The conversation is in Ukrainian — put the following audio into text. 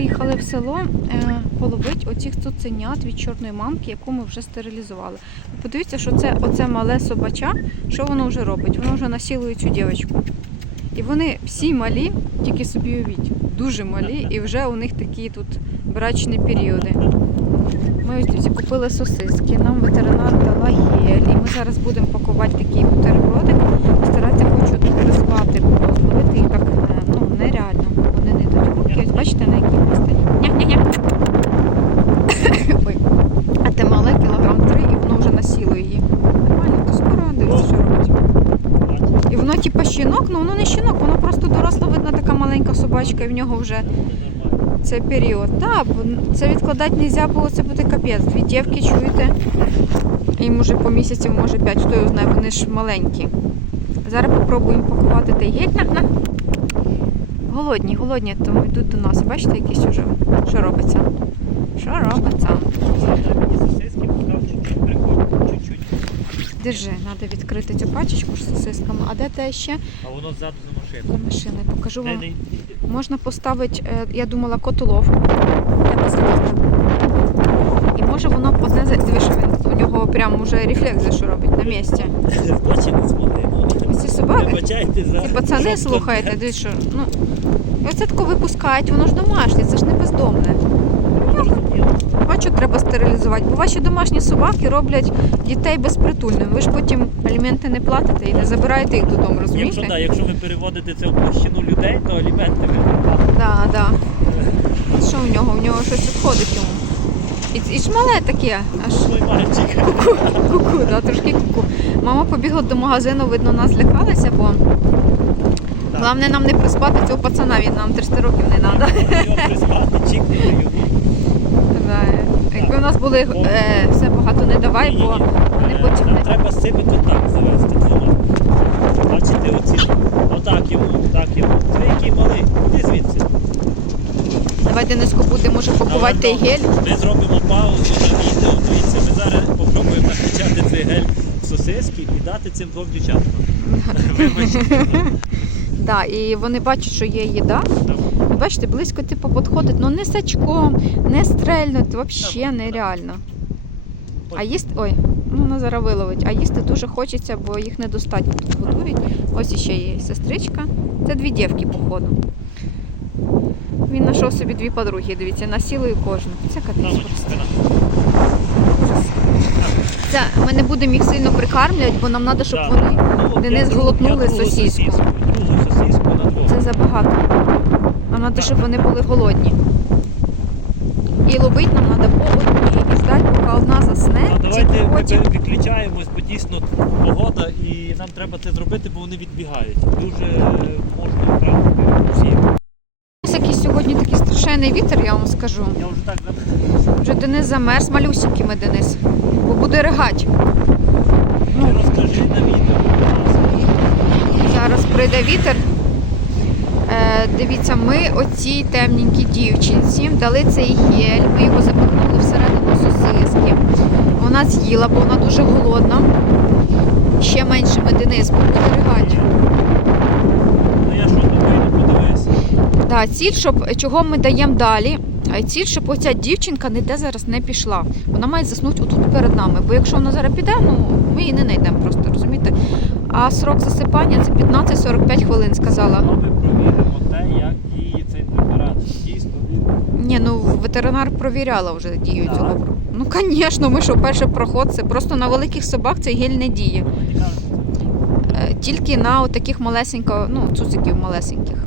приїхали в село е, половить оцих цуценят від чорної мамки, яку ми вже стерилізували. Подивіться, що це оце мале собача, що воно вже робить? Воно вже насілує цю дівчинку. І вони всі малі, тільки собі уявіть, дуже малі, і вже у них такі тут брачні періоди. Ми ось купили сосиски, нам ветеринар дала гель, і ми зараз будемо пакувати такий бутербродик. Старати хочу прислати, зловити їх так е, ну, нереально. Вони не йдуть в руки. Ось бачите, на якій відстані. Ня-ня-ня. Ой. А те мале кілограм три, і воно вже насілує її. Нормально, то скоро дивіться, що робить. І воно типу щінок, ну воно не щінок, воно просто доросла, видно, така маленька собачка, і в нього вже це період. Так, бо це відкладати не можна, бо це буде капець. Дві дівки, чуєте? Їм може по місяцю, може п'ять, хто його знає, вони ж маленькі. Зараз попробуємо пакувати та геть. Голодні, голодні, тому йдуть до нас. Бачите, якісь уже, що робиться? Що робиться? Держи, треба відкрити цю пачечку з сосисками. А де те ще? А воно ззаду за За машиною. машиною. Покажу вам. Можна поставити, е, я думала, котоловку. І може воно одне за диви, що він. У нього прям уже рефлекс, що робить на місці. Ну. Ці собаки, ці пацани, слухайте, дивись, що. Ну, оце тако випускають, воно ж домашнє, це ж не бездомне. Зрозуміло. Треба стерилізувати, бо ваші домашні собаки роблять дітей безпритульними. Ви ж потім аліменти не платите і не забираєте їх додому, розумієте? Якщо, да, якщо ви переводите це в площину людей, то аліменти ви Да, да. Що у нього? У нього щось відходить йому. І, і ж мале таке, аж куку, да, трошки куку. Мама побігла до магазину, видно, нас лякалася, бо Так. головне нам не приспати цього пацана, він нам 300 років не треба. Його приспати, чікнути. Да. Якби у нас були е, все багато не давай, бо вони потім не. треба тут так завести. Бачите, оці. Отак йому, так йому. Ти який малий. Іди звідси. Давай Дениску буде, може, пакувати той гель. Ми зробимо паузу на відео. Дивіться, ми зараз попробуємо накачати цей гель в сосиски і дати цим двом дівчатам. Вибачте. Да, і вони бачать, що є їда. Так. І бачите, близько типу підходить, ну не сачком, не стрельнути, взагалі нереально. А їсти. Ой, ну вона зараз виловить. А їсти дуже хочеться, бо їх недостатньо тут годують. Ось іще є сестричка. Це дві дівки, походу. Він знайшов собі дві подруги, дивіться, насілою кожну. Це капець просто. Це ми не будемо їх сильно прикармлювати, бо нам треба, щоб вони. Ну, другу сосиску. Сосиску. Це забагато. Нам треба, щоб вони були голодні. І ловити нам треба по одній і ждати, поки одна засне, А давайте ми потім. пере- відключаємось, бо дійсно погода і нам треба це зробити, бо вони відбігають. Дуже можна втратити всі. Ось якийсь сьогодні такий страшенний вітер, я вам скажу. Я вже так за- Вже Денис замерз малюсінькими Денис, бо буде ригать. Ну, розкажи на відео. Зараз прийде вітер. Е, дивіться, ми оцій темненькій дівчинці дали цей гель, ми його запихнули всередину сосиски. Вона з'їла, бо вона дуже голодна. Ще меншими Денис, бо буде. Ну я що не подивись. Да, ціль, щоб чого ми даємо далі. а Ціль, щоб оця дівчинка ніде зараз не пішла. Вона має заснути отут перед нами. Бо якщо вона зараз піде, ну ми її не знайдемо просто, розумієте? А срок засипання це 15-45 хвилин, сказала. Ну, ми провіримо те, як діє цей препарат. Дійсно, він Ні, ну ветеринар провіряла вже дію Так? цього. Ну, звісно, ми що перший проход, це просто на великих собак цей гель не діє. мені кажуть, Е, Тільки на таких малесенько, ну, цуциків малесеньких.